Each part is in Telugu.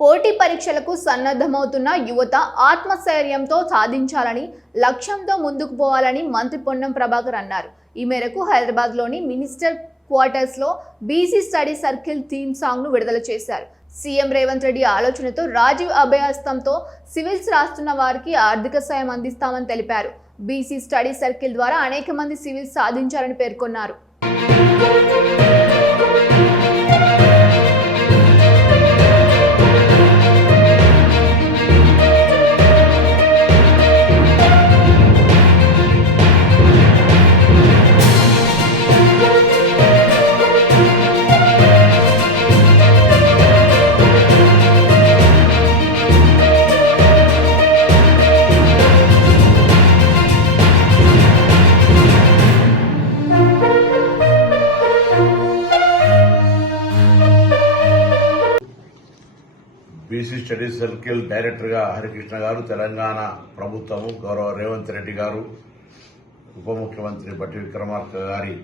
పోటీ పరీక్షలకు సన్నద్ధమవుతున్న యువత ఆత్మస్థైర్యంతో సాధించాలని లక్ష్యంతో ముందుకు పోవాలని మంత్రి పొన్నం ప్రభాకర్ అన్నారు. ఈ మేరకు హైదరాబాద్లోని మినిస్టర్ క్వార్టర్స్లో బీసీ స్టడీ సర్కిల్ థీమ్ సాంగ్ను విడుదల చేశారు. సీఎం రేవంత్ రెడ్డి ఆలోచనతో రాజీవ్ అభయహస్తంతో సివిల్స్ రాస్తున్న వారికి ఆర్థిక సాయం అందిస్తామని తెలిపారు. బీసీ స్టడీ సర్కిల్ ద్వారా అనేక మంది సివిల్స్ సాధించారని పేర్కొన్నారు. బీసీ స్టడీ సర్కిల్ డైరెక్టర్గా హరికృష్ణ గారు, తెలంగాణ ప్రభుత్వము గౌరవ రేవంత్ రెడ్డి గారు, ఉప ముఖ్యమంత్రి బట్టి విక్రమార్క గారి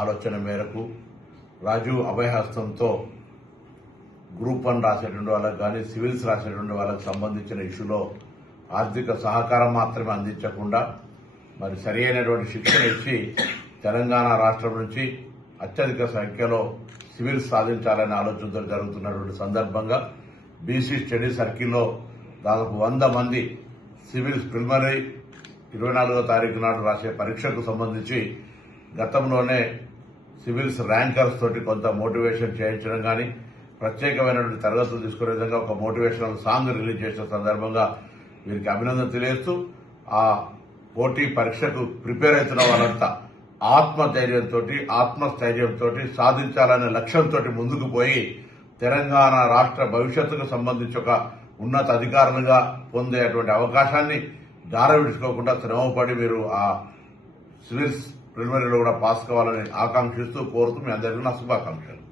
ఆలోచన మేరకు రాజీవ్ అభయహస్తంతో గ్రూప్ 1 రాసేటువంటి వాళ్ళకి కానీ సివిల్స్ రాసేటువంటి వాళ్ళకి సంబంధించిన ఇష్యూలో ఆర్థిక సహకారం మాత్రమే అందించకుండా మరి సరి అయినటువంటి శిక్షణ ఇచ్చి తెలంగాణ రాష్ట్రం నుంచి అత్యధిక సంఖ్యలో సివిల్స్ సాధించాలనే ఆలోచనతో జరుగుతున్నటువంటి సందర్భంగా బీసీ స్టడీ సర్కిల్లో దాదాపు 100 మంది సివిల్స్ ప్రిలిమినరీ 24వ తారీఖు నాడు రాసే పరీక్షకు సంబంధించి గతంలోనే సివిల్స్ ర్యాంకర్స్ తోటి కొంత మోటివేషన్ చేయించడం కానీ ప్రత్యేకమైనటువంటి తరగతులు తీసుకునే విధంగా ఒక మోటివేషనల్ సాంగ్ రిలీజ్ చేసిన సందర్భంగా వీరికి అభినందన తెలియజేస్తూ ఆ పోటీ పరీక్షకు ప్రిపేర్ అవుతున్న వాళ్ళంతా ఆత్మధైర్యంతో ఆత్మస్థైర్యంతో సాధించాలనే లక్ష్యంతో ముందుకు పోయి తెలంగాణ రాష్ట్ర భవిష్యత్తుకు సంబంధించి ఒక ఉన్నత అధికారులుగా పొందేటువంటి అవకాశాన్ని జారవిడుచుకోకుండా శ్రమపడి మీరు ఆ సివిల్స్ ప్రిలిమినరీలో కూడా పాస్ కావాలని ఆకాంక్షిస్తూ కోరుతూ మీ అందరికీ నా శుభాకాంక్షలు.